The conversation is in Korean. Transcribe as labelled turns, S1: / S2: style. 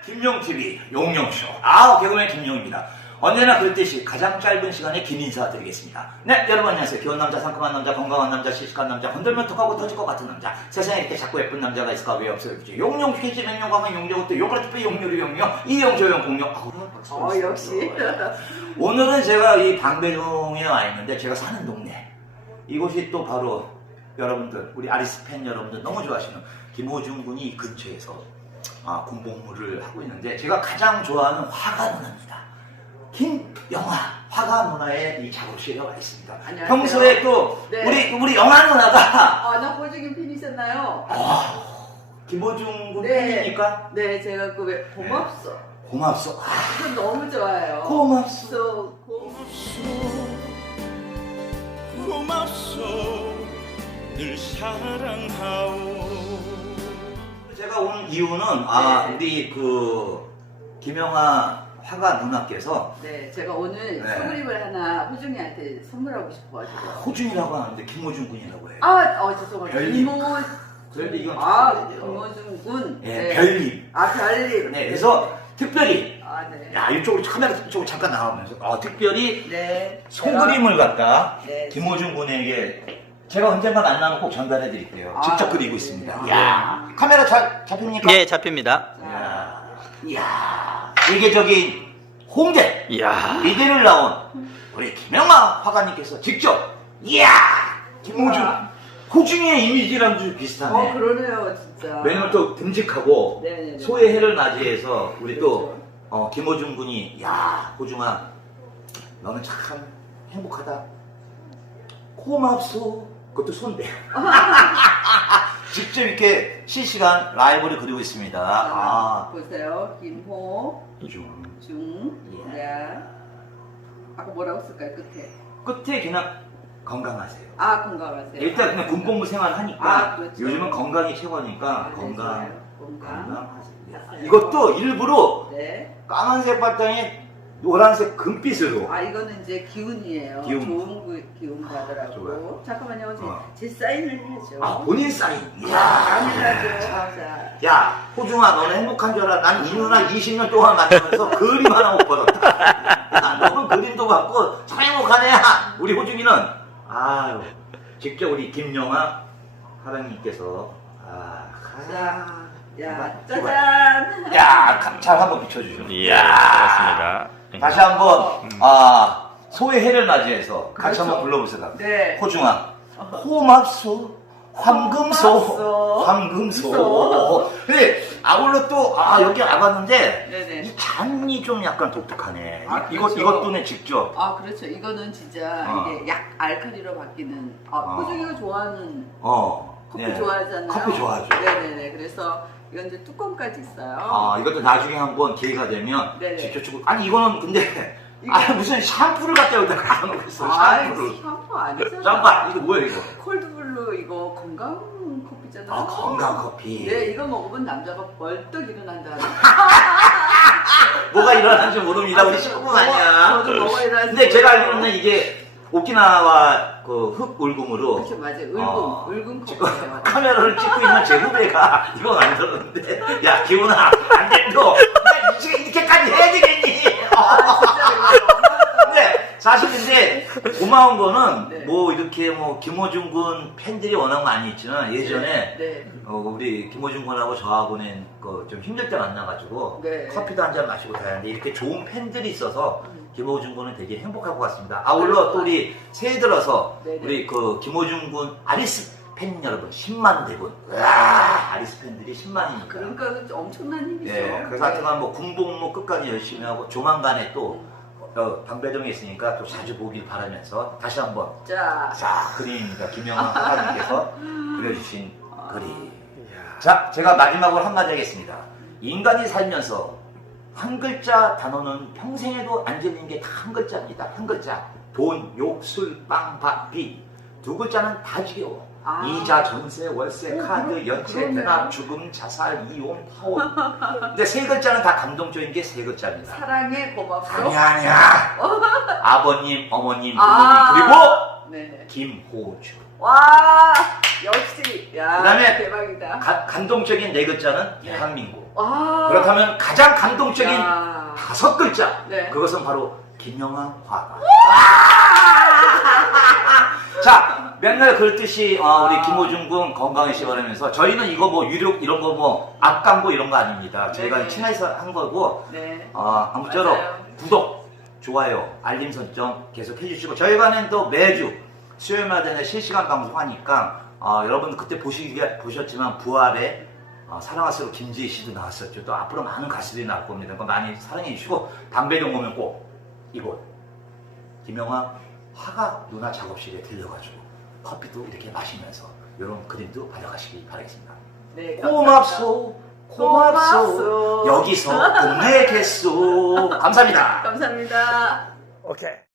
S1: 김용TV 용용쇼. 아, 개그맨 김용입니다. 언제나 그랬듯이 가장 짧은 시간에 긴 인사 드리겠습니다. 네, 여러분 안녕하세요. 귀여운 남자, 상큼한 남자, 건강한 남자, 씩씩한 남자, 건들면 톡하고 터질 것 같은 남자. 세상에 이렇게 작고 예쁜 남자가 있을까? 왜 없어요? 그죠? 용용 퀴즈 맹용광은 용용 또 용그라 특히 용요리 용용 이용 조용 공용.
S2: 역시.
S1: 오늘은 제가 이 방배동에 와 있는데 제가 사는 동네 이곳이 또 바로 여러분들 우리 아리스 팬 여러분들 너무 좋아하시는 김호중 군이 이 근처에서 군복무를 하고 있는데 제가 가장 좋아하는 화가 누나입니다. 김영화 화가 누나의 이 작업실에 와 있습니다.
S2: 안녕하세요.
S1: 평소에 또
S2: 네.
S1: 우리 영화 누나가
S2: 나 호중인 팬이셨나요?
S1: 김호중 군
S2: 네.
S1: 팬이니까
S2: 네, 제가 그 왜 고맙소.
S1: 고맙소.
S2: 그건 너무 좋아요.
S1: 고맙소.
S3: 고맙소 늘 사랑하오.
S1: 제가 온 이유는
S2: 네.
S1: 우리 그 김영하 화가 누나께서
S2: 네, 제가 오늘
S1: 네.
S2: 수그림을 하나 호중이한테 선물하고 싶어가지고.
S1: 호중이라고 하는데 김호중 군이라고 해요.
S2: 죄송합니다.
S1: 별님.
S2: 그런데
S1: 이건
S2: 김호중 군.
S1: 예, 별님.
S2: 별님.
S1: 네, 그래서 특별히
S2: 네.
S1: 야 이쪽으로 카메라 이쪽으로 잠깐 나오면서 특별히
S2: 네.
S1: 손그림을 갖다
S2: 네.
S1: 김호중 군에게 제가 언젠가 만나면 꼭 전달해 드릴게요. 직접 그리고 있습니다.
S2: 네.
S1: 야 카메라 잘 잡힙니까?
S4: 예, 잡힙니다.
S1: 이야 세계적인 홍대
S4: 이야.
S1: 이대를 나온 우리 김영하 화가님께서 직접 이야 김호중 호중이의 이미지랑 좀 비슷하네.
S2: 그러네요, 진짜.
S1: 왜냐면 또 듬직하고
S2: 네네네.
S1: 소의 해를 맞이해서 우리
S2: 그렇죠.
S1: 또 김호중 군이 야 호중아 너는 참 행복하다 고맙소 그것도 손대 직접 이렇게 실시간 라이브를 그리고 있습니다.
S2: 보세요. 김호
S1: 중
S2: 중.
S1: 예.
S2: 야. 아까 뭐라고 쓸까요?
S1: 끝에 그냥 건강하세요.
S2: 건강하세요.
S1: 일단 그냥 군복무 생활 하니까
S2: 그렇죠.
S1: 요즘은 건강이 최고니까
S2: 네,
S1: 건강
S2: 좋아요. 건강.
S1: 건강하세요. 이것도 일부러
S2: 네.
S1: 까만색 바탕에 노란색 금빛으로
S2: 이거는 이제 기운이에요.
S1: 기운.
S2: 좋은 기운 가더라고.
S1: 좋아요.
S2: 잠깐만요. 제 사인을 해야죠.
S1: 본인 사인.
S2: 당연하죠.
S1: 야,
S2: 자.
S1: 야, 호중아, 너는 행복한 줄 알아. 난 이 누나 20년 동안 만나면서 그림 하나 못 받았다. 야, 너는 그림도 받고 참 행복한 애야. 우리 호중이는 아유, 직접 우리 김영하 사장님께서
S2: 야, 짜잔.
S1: 야, 잘 한번 비춰주죠.
S4: 이야, 그렇습니다.
S1: 다시 한번 소의 해를 맞이해서 같이
S2: 그렇죠.
S1: 한번 불러보세요.
S2: 네.
S1: 호중아, 고맙소. 황금소, 황금소. 근데 아울러 또 여기 와봤는데
S2: 네네.
S1: 이 잔이 좀 약간 독특하네.
S2: 그렇죠.
S1: 이것도 내 직접.
S2: 그렇죠. 이거는 진짜 이게 약 알칼리로 바뀌는. 호중이가 좋아하는 커피
S1: 네.
S2: 좋아하잖아요.
S1: 커피 좋아하죠.
S2: 네네네. 그래서 이건 이제 뚜껑까지 있어요.
S1: 이것도 나중에 한번 기회가 되면
S2: 네네.
S1: 직접 주고. 아니 이거는 근데 무슨 샴푸를 갖다 여기다 가놓고 있어. 샴푸를.
S2: 샴푸 아니잖아.
S1: 샴푸 이거 뭐야 이거?
S2: 콜드블루 이거 건강 커피잖아요.
S1: 건강 커피.
S2: 네, 이거 먹으면 남자가 벌떡 일어난다.
S1: 뭐가 일어나는지 모릅니다. 우리 식구분 아니야.
S2: 저도 뭐가 일어나는지.
S1: 근데 제가 알기로는 이게 오키나와 그 흙 울금으로
S2: 그렇죠, 맞아요. 울금
S1: 지금
S2: 커피예요.
S1: 카메라를 찍고 있는 제 후배가 이거 만들었는데 야 기훈아 안 된다. 이렇게까지 해야 되겠니? 근데 사실 근데 고마운 거는
S2: 네.
S1: 뭐 이렇게 뭐 김호중 군 팬들이 워낙 많이 있지만 예전에
S2: 네.
S1: 우리 김호중 군하고 저하고는 좀 힘들 때 만나가지고
S2: 네.
S1: 커피도 한 잔 마시고 다녔는데 이렇게 좋은 팬들이 있어서 김호중 군은 되게 행복할 것 같습니다. 아울러 또 우리 새해 들어서
S2: 네네.
S1: 우리 그 김호중 군 아리스 팬 여러분 10만 대군. 와 아리스 팬들이 10만이니까.
S2: 그러니까 엄청난 힘이죠.
S1: 네, 그래서 하여튼간 뭐 군복무 끝까지 열심히 하고 조만간에 또 방배동에 있으니까 또 자주 보길 바라면서 다시 한번
S2: 자,
S1: 그림입니다. 김영하 화가님께서 그려주신 그림. 자, 제가 마지막으로 한마디 하겠습니다. 인간이 살면서 한 글자 단어는 평생에도 안 들리는 게 다 한 글자입니다. 한 글자. 돈, 욕, 술, 빵, 밥, 빚. 두 글자는 다 지겨워. 이자, 전세, 월세, 카드, 연체,
S2: 그러네요.
S1: 대납, 죽음, 자살, 이혼, 파혼. 근데 세 글자는 다 감동적인 게 세 글자입니다.
S2: 사랑해 고맙소.
S1: 아니야. 아버님, 어머님, 부모님, 그리고
S2: 네네.
S1: 김호중.
S2: 와, 역시. 야,
S1: 그다음에
S2: 대박이다.
S1: 감동적인 네 글자는 대한민국.
S2: 아.
S1: 그렇다면 가장 감동적인
S2: 야.
S1: 5글자.
S2: 네.
S1: 그것은 바로 김영하 화가. 자, 맨날 그랬듯이 우리 김호중 군 건강하시기 바라면서 저희는 이거 뭐 유료 이런 거 뭐 앞광고 이런 거 아닙니다. 저희가
S2: 네.
S1: 친해서 한 거고
S2: 네.
S1: 아무쪼록
S2: 맞아요.
S1: 구독, 좋아요, 알림 설정 계속 해주시고 저희가는 또 매주 수요일마다 실시간 방송하니까 여러분 그때 보셨지만 부활에 사랑할수록 김지희 씨도 나왔었죠. 또 앞으로 많은 가수들이 나올 겁니다. 그러니까 많이 사랑해 주시고 담배동 오면 꼭 이곳 김영하 화가 누나 작업실에 들려가지고 커피도 이렇게 마시면서 이런 그림도 받아가시기 바라겠습니다.
S2: 네,
S1: 고맙소 고맙소
S2: 고맙소.
S1: 여기서 끝내겠소. 감사합니다.
S2: 감사합니다.
S4: 오케이.